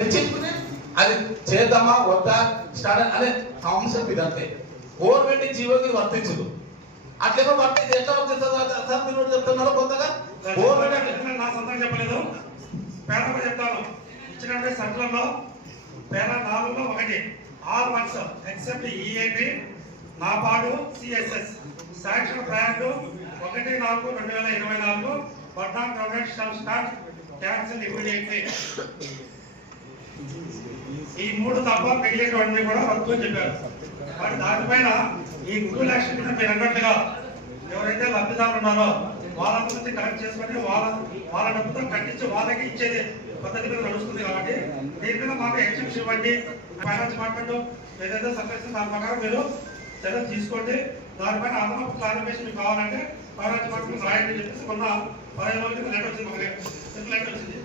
చర్చించుకుని అది చేద్దామా వద్దా స్టార్ట్ అనే కాన్సెప్ట్ ఇదంతే. గవర్నమెంట్ జీవోకి వర్తించదు. అట్లేమో వర్తించి ఎట్లా వర్తిస్తుంది సార్ మీరు చెప్తున్నారు కొత్తగా? గవర్నమెంట్ నా సొంతంగా చెప్పలేదు, పేపర్ చెప్తాను. ఇచ్చినటువంటి సర్కులర్లో పేర 4లో 1 all works except EAP NABARD CSS sanction Prayan 1/4/2024 but not government shawl start cancel immediately. ఈ 3 తప్ప మిగిలినవన్నీ కూడా రద్దు అని చెప్పారు. మరి దానిపైన ఈ 2 లక్షల కింద మీరు అన్నట్టుగా ఎవరైతే లబ్ధిదారులు ఉన్నారో వాళ్ళందరినీ కలెక్ట్ చేసుకొని వాళ్ళ డబ్బుతో కట్టించి వాళ్ళకి ఇచ్చేది పద్ధతి మీద నడుస్తుంది. కాబట్టి దీని మీద మాకు ఎగ్జిబిషన్ ఇవ్వండి, ఫైనాన్స్ డిపార్ట్మెంట్ ఏదైతే సర్వేషన్ దాని ప్రకారం మీరు చర్యలు తీసుకోండి. దానిపైన అదనపు క్లారిఫికేషన్ మీకు కావాలంటే ఫైనాన్స్ డిపార్ట్మెంట్ రాయండి చెప్పేసి మొన్న 15 రోజులకి లెటర్ వచ్చింది, లెటర్ వచ్చింది.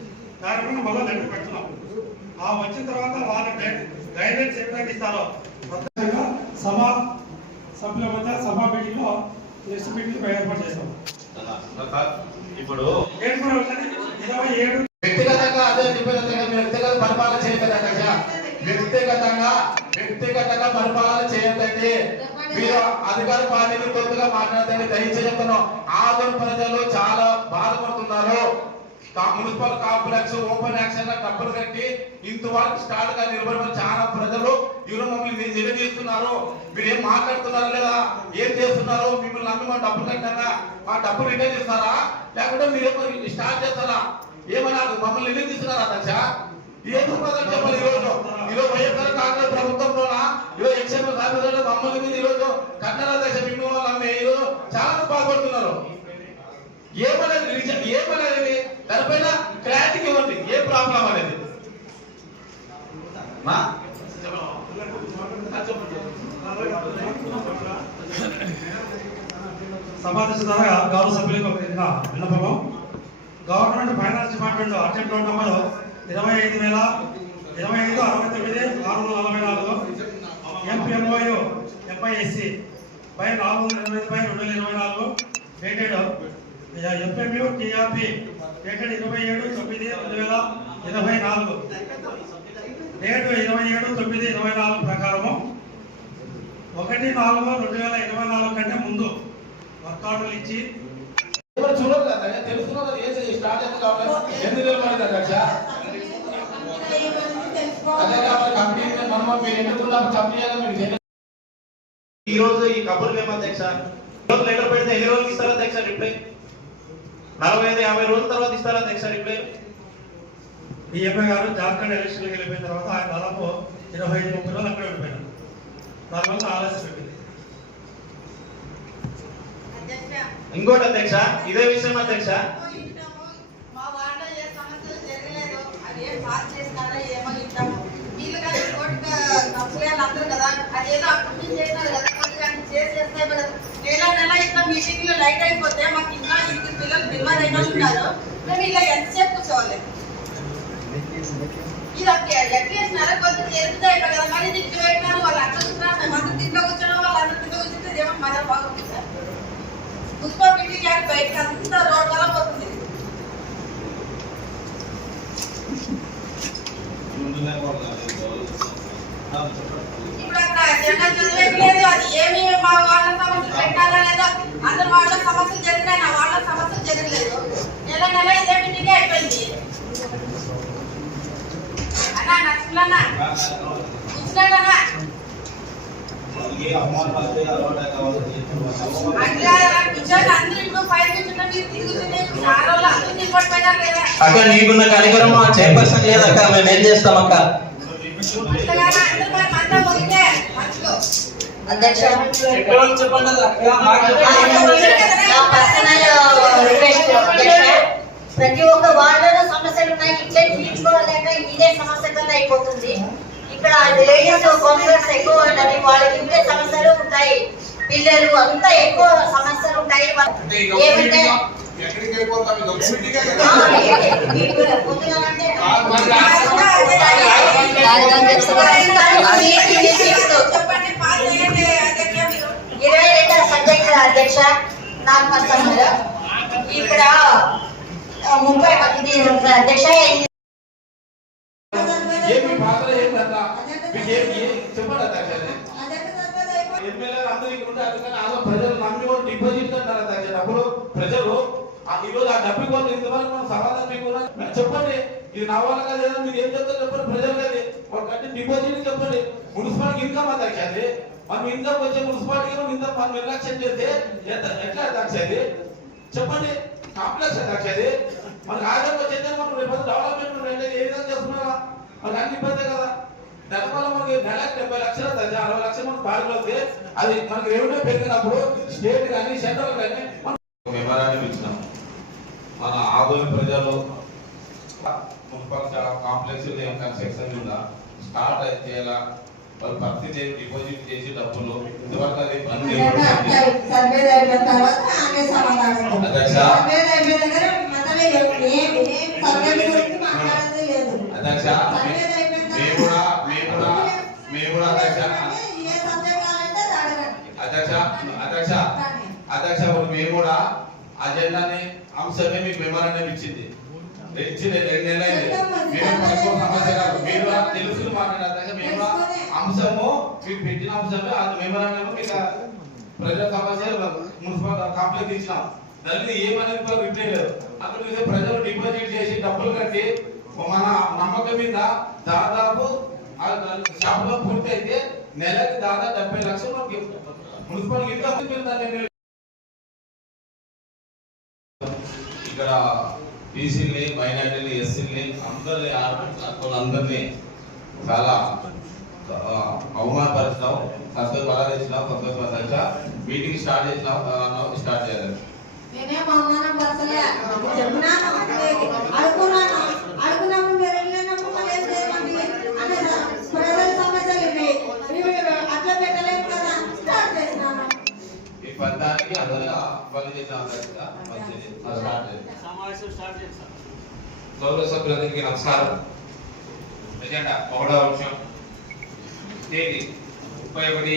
దానిపైన మళ్ళీ లెటర్ పెడుతున్నాం. ఆ వచ్చిన తర్వాత వాళ్ళ గైడ్లైన్స్ ఏ విధంగా ఇస్తారో ప్రత్యేకంగా సభా సభ్యుల మధ్య సభా మీటింగ్ లో నెక్స్ట్ మీటింగ్ ఏర్పాటు చేస్తాం. ఇప్పుడు వ్యక్తిగతంగా అదే వ్యక్తిగత పరిపాలన చేయగలరా? వ్యక్తిగతంగా పరిపాలన చేయదండి. మీరు అధికార పార్టీని కొద్దిగా మాట్లాడదండి. దయచేసి చెప్తున్నాం, ఆదరణ ప్రజలు చాలా బాధపడుతున్నారు. మున్సిపల్ కాంప్లెక్స్ ఓపెన్ యాక్షన్ డబ్బులు కట్టి ఇంతవరకు స్టార్ట్ గా నిలబడిన చాలా ప్రజలు ఈరోజు మమ్మల్ని నిలదీస్తున్నారు. మీరు ఏం మాట్లాడుతున్నారా లేదా, ఏం చేస్తున్నారు? మిమ్మల్ని నమ్మి మా డబ్బులు కట్టినా మా డబ్బులు రిటర్న్ ఇస్తారా లేకుంటే మీరు స్టార్ట్ చేస్తారా? ఏమన్నా మమ్మల్ని నిలదీస్తున్నారా? అధ్యక్ష ఏం సమాధానం చెప్పాలి? ఈరోజు వైఎస్ఆర్ కాంగ్రెస్ ప్రభుత్వంలోనా ఈరోజు ఎక్స్ఎంఎల్ ఆఫీసర్లు మమ్మల్ని మీద ఈరోజు కన్నడ అధ్యక్ష మిమ్మల్ని నమ్మి ఈరోజు చాలా బాధపడుతున్నారు. ఏమనేది దానిపైన క్లారిటీ ఇవ్వండి. ఏ ప్రాబ్లం అనేది సమావేశ ద్వారా గౌరవ సభ్యులకు విన్నపము. Government finance department urgent loan number 25/25/69/644 MPMOU MISC by 4/25/2024 dated FMU TRP dated 27/9/2024 date 27/9/2024 ప్రకారము 1/4/2024 కంటే ముందు వర్క్ ఆర్డర్లు ఇచ్చి చూడదు కదా తెలుసుకున్నది ఏది స్టార్ట్ అయితే కావాలి. ఎందుకు నిలబడింది అధ్యక్ష? అదే కాబట్టి కంపెనీ మనం మీరు ఎన్నుకున్న కంపెనీ మీరు ఈ రోజు ఈ కబుర్లు ఏమో అధ్యక్ష లెటర్ పెడితే ఎన్ని రోజులు ఇస్తారా అధ్యక్ష రిప్లై? 45-50 రోజుల తర్వాత ఇస్తారా అధ్యక్ష రిప్లై? డిఎంఏ గారు జార్ఖండ్ ఎలక్షన్కి వెళ్ళిపోయిన తర్వాత ఆయన దాదాపు 25-30 రోజులు అక్కడ వెళ్ళిపోయినారు. దానివల్ల ఆలస్యం పెట్టింది. ఇంకోటి అధ్యక్ష, ఇదే విషయం అధ్యక్ష, మీటింగ్ లో లైట్ అయిపోతే మాకు ఇంకా ఇంటి పిల్లలు బిల్వర్ అయినా ఉన్నారు. మేము ఇలా ఎంతసేపు కూర్చోవాలి? ఇది ఎట్లా చేసినారా? కొంచెం చేస్తాయి కదా. మరి తిట్లు పెట్టినారు వాళ్ళు అట్లా కూర్చున్నారు. మనం తింట్లో కూర్చోడం వాళ్ళు అందరూ తింట్లో కూర్చుంటే ఏమో మళ్ళీ బాగుంది సార్. మున్సిపల్ మీటింగ్ యాడ్ బయటకు అంతా రోడ్ వల్ల పోతుంది. ఇప్పుడు అక్కడ జెండా చదివేయలేదు. అది ఏమి మా వాళ్ళ సమస్యలు పెట్టాలా లేదా? అందరు వాళ్ళ సమస్యలు జరిగినాయి, నా వాళ్ళ సమస్యలు జరగలేదు. నెల ఇదే మీటింగ్ అయిపోయింది. అన్నా నచ్చులన్నా కూర్చున్నాడన్నా అక్క నీకున్న కనికరం మా చైర్పర్సన్ లేదక్క, మేము ఏం చేస్తాం అక్క? అధ్యక్ష ప్రతి ఒక్క వార్డులో సమస్యలు ఉన్నాయి. ఇట్లే తీర్చుకోలేక ఇదే సమస్య కింద అయిపోతుంది. ఇక్కడ లేడీస్ కాంప్లెక్స్ ఎక్కువ ఉంటాయి, వాళ్ళకి ఇంకే సమస్యలు ఉంటాయి. పిల్లలు అంతా ఎక్కువ సమస్యలు ఉంటాయి. ఏమంటే అధ్యక్ష నాకు ఇక్కడ 30 మంది అధ్యక్ష ఏమి పాత్ర ఏంటంట మీకు చెప్పండి అధ్యక్ష ఎమ్మెల్యే అందరూ ఇక్కడ ఉంటే అందుకని ఆ ప్రజలు నమ్మి కూడా డిపాజిట్ అంటారు అధ్యక్ష డబ్బులు ప్రజలు ఈ రోజు ఆ డబ్బు కోసం ఇంతవరకు మనం సమాధానం మీకు చెప్పండి ఇది నా వల్ల కాదు మీరు ఏం చెప్తారు చెప్పండి ప్రజలు కాదు వాళ్ళు కట్టి డిపాజిట్ చెప్పండి మున్సిపాలిటీ ఇన్కమ్ అధ్యక్ష అది మనం ఇన్కమ్ వచ్చే మున్సిపాలిటీకి ఇన్కమ్ మనం నిర్లక్ష్యం చేస్తే ఎట్లా అధ్యక్ష అది చెప్పండి కాంప్లెక్స్ అధ్యక్ష అది మనకి ఆదాయం వచ్చేస్తే మనం రేపు డెవలప్మెంట్ ఏ విధంగా చేస్తున్నారా మనకి అన్ని ఇబ్బంది కదా దానివల్ల మనకి నెలకు 70 లక్షలు 60 లక్షలు మనకు పాల్గొతే అది మనకి రెవెన్యూ పెరిగినప్పుడు స్టేట్ కానీ సెంట్రల్ కానీ మెమరాండం ఇచ్చినాం మన ఆదోని ప్రజలు మున్సిపల్ కాంప్లెక్స్ కన్స్ట్రక్షన్ ఉందా స్టార్ట్ అయితే ఎలా వాళ్ళు పరిస్థితి డిపాజిట్ చేసి డబ్బులు ఇంతవరకు అది అధ్యక్ష అధ్యక్ష మేము కూడా అజెండాని అంశమే మీకు మెమరాండం ఇచ్చింది ఇచ్చి 2 నెలలైంది మేము సమస్య కాదు మీరు తెలుసు మాట్లాడారు మేము అంశము మీకు పెట్టిన అంశమే అది మెమరాండం మీకు ప్రజల సమస్య మున్సిపల్ కాంప్లెక్స్ ఇచ్చినాం దాన్ని ఏమనేది రిప్లై లేదు అక్కడ ప్రజలు డిపాజిట్ చేసి డబ్బులు కట్టి మన నమ్మకం మీద దాదాపు షాపులో పూర్తి అయితే నెలకి దాదాపు 70 లక్షలు మనకి మున్సిపల్ ఇన్కమ్ ఇక్కడ బీసీని మైనార్టీని ఎస్సీని అందరినీ చాలా అవమానపరిచినాం సంతోషపరిచినాం మీటింగ్ స్టార్ట్ చేసినాం స్టార్ట్ చేయాలి నేనేం అవమానం పరచలే చెప్పినాను అడుగున్నాను అడుగున్నాము మీరు వెళ్ళినప్పుడు మళ్ళీ ఏం చేయమండి అంటే ప్రజల సమస్యలు ఇవి అట్లా పెట్టలేము కదా స్టార్ట్ చేసినాను ఈ పద్దానికి అందరూ పని చేసాం గౌరవ సభ్యులందరికీ నమస్కారం. ఎజెండా 1వ అంశం తేదీ 31